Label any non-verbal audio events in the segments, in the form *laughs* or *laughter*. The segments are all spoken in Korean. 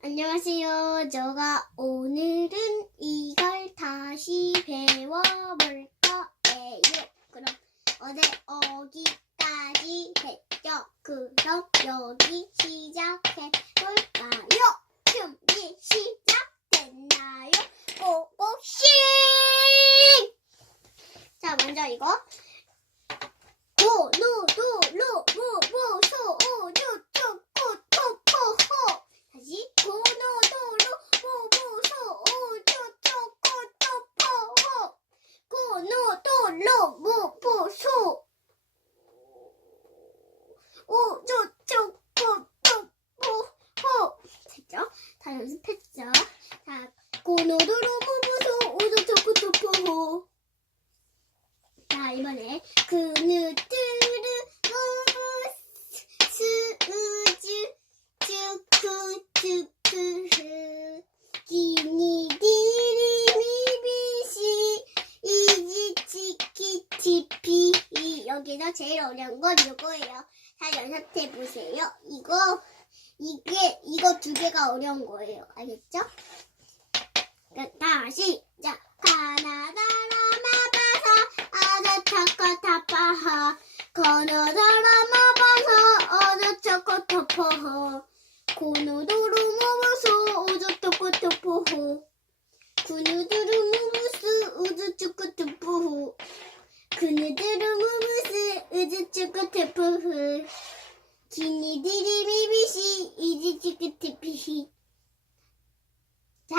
안녕하세요. 제가 오늘은 이걸 다시 배워볼 거예요. 그럼 어제 어기까지 했죠. 그럼 여기 시작해 볼까요? 준비 시작됐나요? 고고싱! 자, 먼저 이거. 도, 노, 도, 로, 모, 모, 소, 오, 주, 초, 코, 토, 포, 호. 다시 고노도로 모모소 오초초 코토포호 오초초 코토포호 됐죠? 다 연습했죠? 자 고노도로 모모소 오초초 코토포호 자 이번에 그누뚜르 모모 스우즈 쭈쿠쭈쿠 기니디리 미비시 이지치키티피 여기서 제일 어려운 건 이거예요. 잘 연습해 보세요. 이거 이게 이거 두 개가 어려운 거예요. 알겠죠? 그러니까 다시 자 가나다라 마바사 아자타카타파하 거나다라 마바사 아자타카타파하 고노도로 모모소 오조토코토포호 구누드루 무무스 우즈쭈꾸투포호 그누드루 무무 스 우즈쭈꾸투포호 기니디리 미비시 이지쭈꾸투피히 자.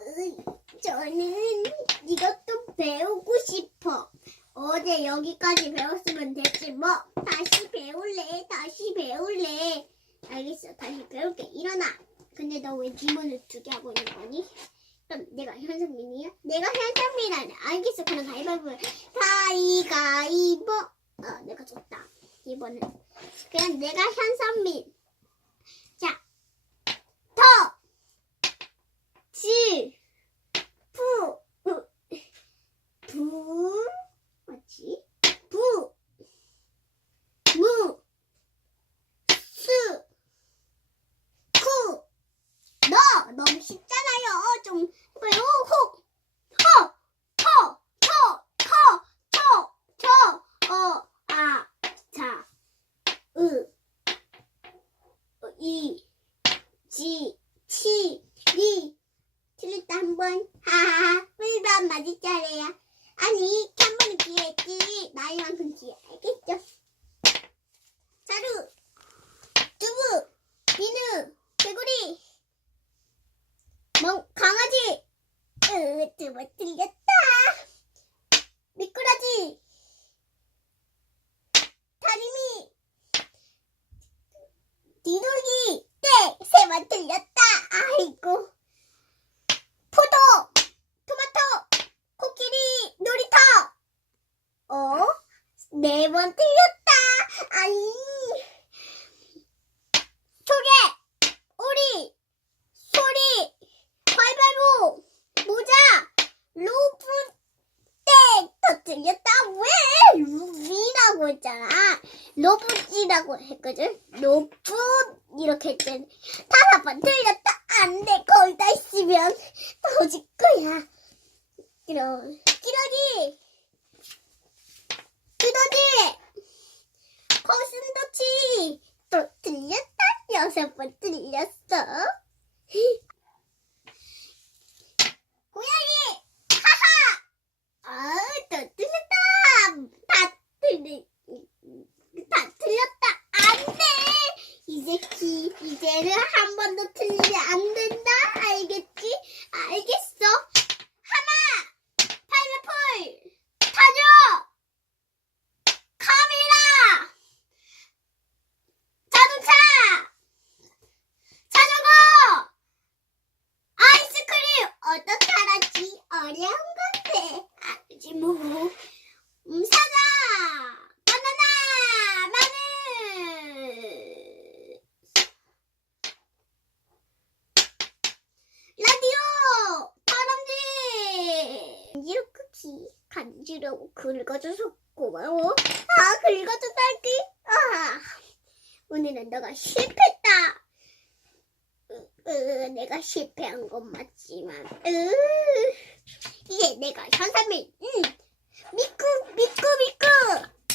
으이, 저는 이것도 배우고 싶어. 어제 여기까지 배웠으면 됐지. 뭐 다시 배울래 다시 배울래. 알겠어 다시 배울게. 일어나. 근데 너 왜 지문을 두 개 하고 있는 거니? 그럼 내가 현선민이야? 내가 현선민이라네. 알겠어. 그럼 가위바위보 가위가위보. 어 내가 졌다. 이번엔. 그냥 내가 현선민. 자 더, 지, 푸, 으, 부, 뭐지? 부, 무, 스, 쿠, 너 너무 쉽잖아요. 좀 해봐요. 호, 허, 허, 터, 터, 터, 터, 어, 아, 자, 으, 어, 이, 지, 치, 리. 틀렸다 한 번. 하하하. 왜안 차례야? 아니, 한 번은 기회했지. 나이만큼 기회. 알겠죠? 자루, 두부, 비누, 개구리, 멍, 강아지. 으, 두부 틀렸다. 미꾸라지, 다리미, 뒤돌기. 네, 세 번 틀렸다. 아이고. 포도, 토마토, 코끼리, 놀이터. 어? 네 번 틀렸다. 아이. 조개, 오리, 소리, 가위바위보, 모자. 더 틀렸다. 왜? 루비라고 했잖아. 로봇이라고 했거든. 로봇 이렇게 했더니 다섯 번 틀렸다. 안 돼. 거의 다 있으면 터질 거야. 그럼 기러기 두더지 거슴도치 또 틀렸다. 여섯 번 틀렸어. 고양이 하하 아또 틀렸다. 다 틀리 다 틀렸다. 안 돼. 이제 기, 이제는 한 번도 틀리면 안 된다. 알겠지? 알겠어. 하마, 파인애플, 타조, 카메라, 자동차, 자전거, 아이스크림. 어떻게 알았지? 어려운 건데. 알지 뭐. 음, 사자, 바나나, 마늘. 라디오! 다람쥐! 간지러 쿠키. 간지러워. 긁어줘서 고마워. 아, 긁어줘 딸기. 아. 오늘은 너가 실패했다. 으, 내가 실패한 건 맞지만, 으, 이제 내가 현삼일, 응, 미쿠, 미쿠, 미쿠,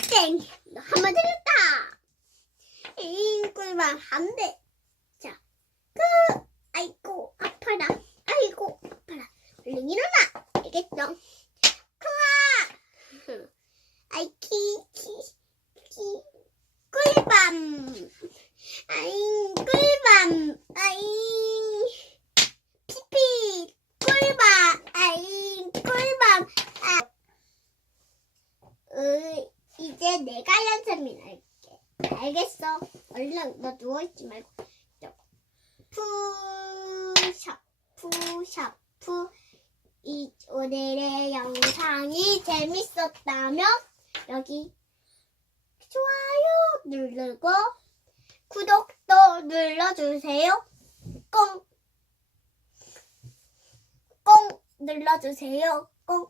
땡, 너한번 들렸다. 잉, 꿀밤, 안 돼. 자, 그, 아이고, 아파라. 아이고, 아파라. 얼른 일어나. 알겠어? 크아! *laughs* 아이, 키, 키, 키, 꿀밤. 아잉, 꿀밤. 아잉, 피피, 꿀밤. 아잉, 꿀밤. 아. 으, 이제 내가 연습이 날게. 알겠어. 얼른 너 누워있지 말고. 푸샵, 푸샵, 푸. 이 오늘의 영상이 재밌었다면 여기 좋아요 누르고 구독도 눌러주세요. 꽁, 꽁 눌러주세요. 꽁.